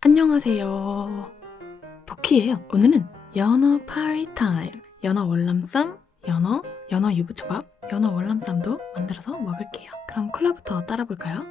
안녕하세요. 도키예요. 오늘은 연어 파리 타임. 연어 월남쌈, 연어, 연어 유부초밥, 연어 월남쌈도 만들어서 먹을게요. 그럼 콜라부터 따라 볼까요?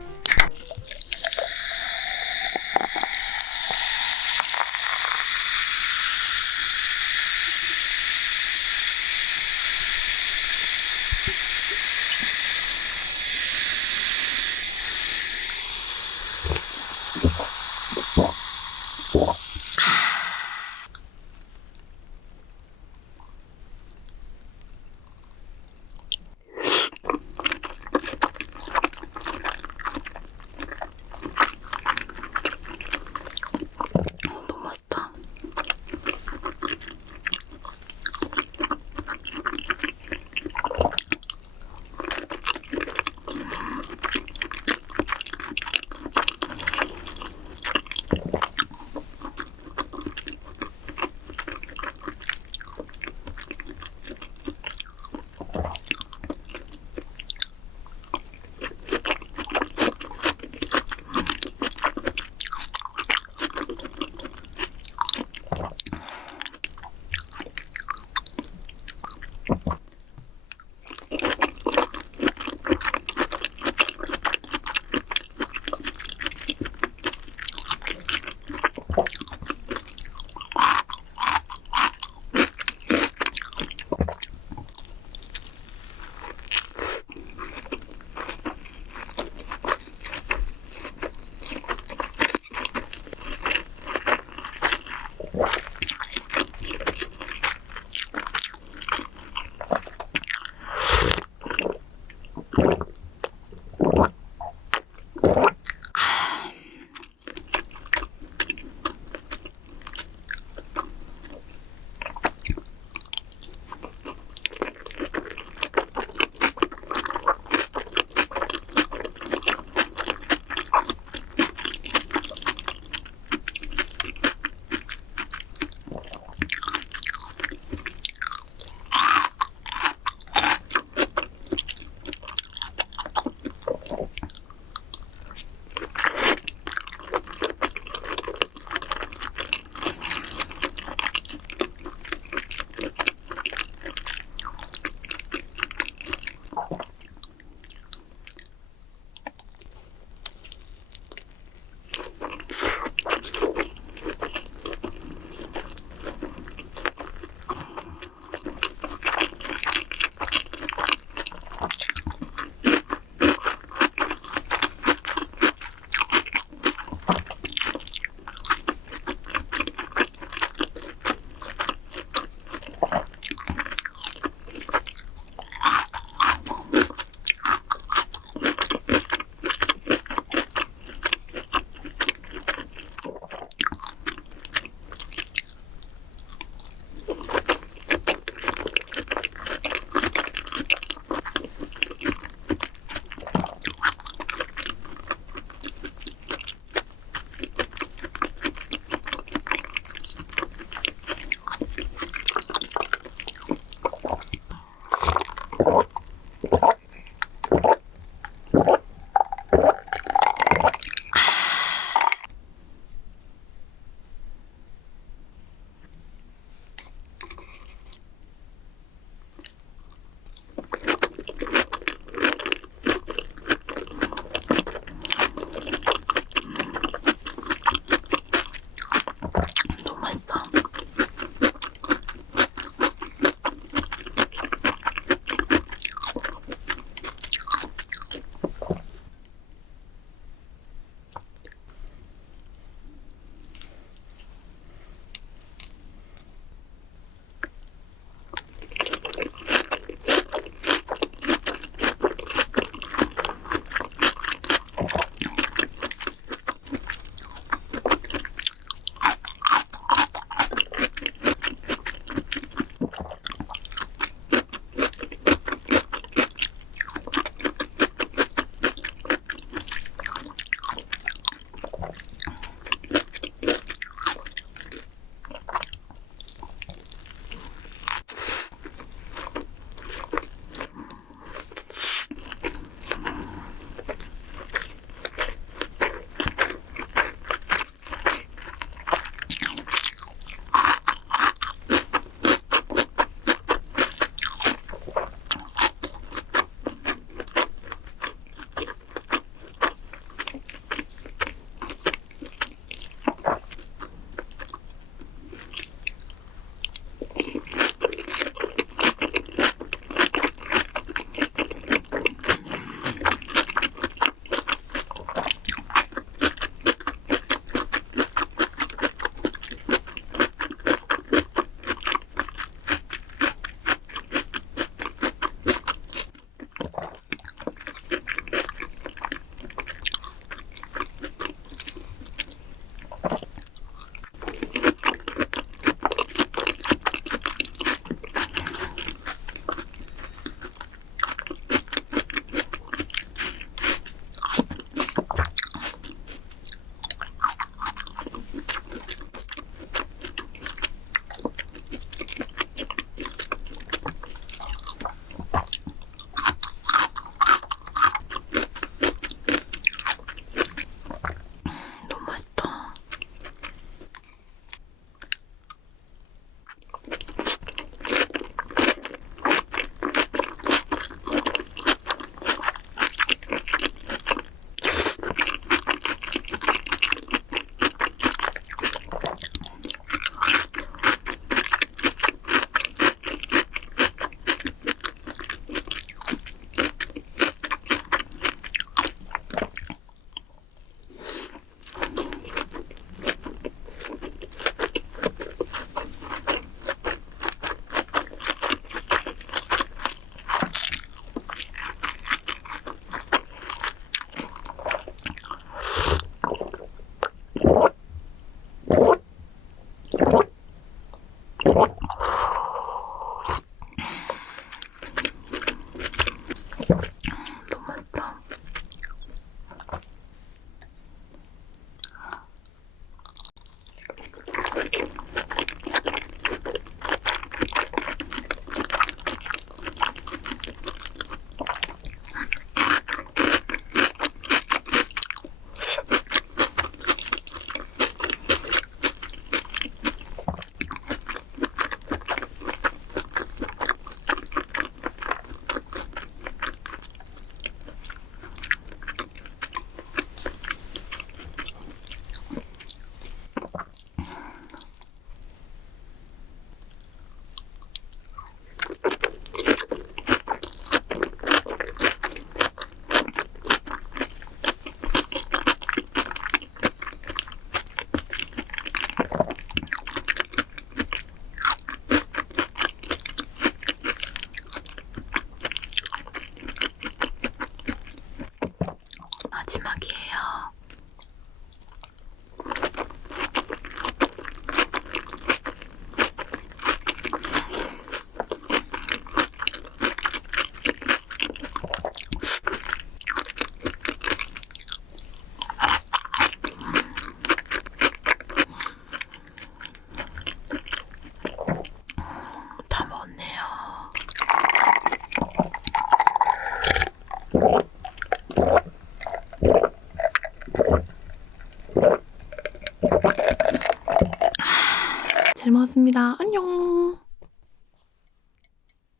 잘 먹었습니다. 안녕.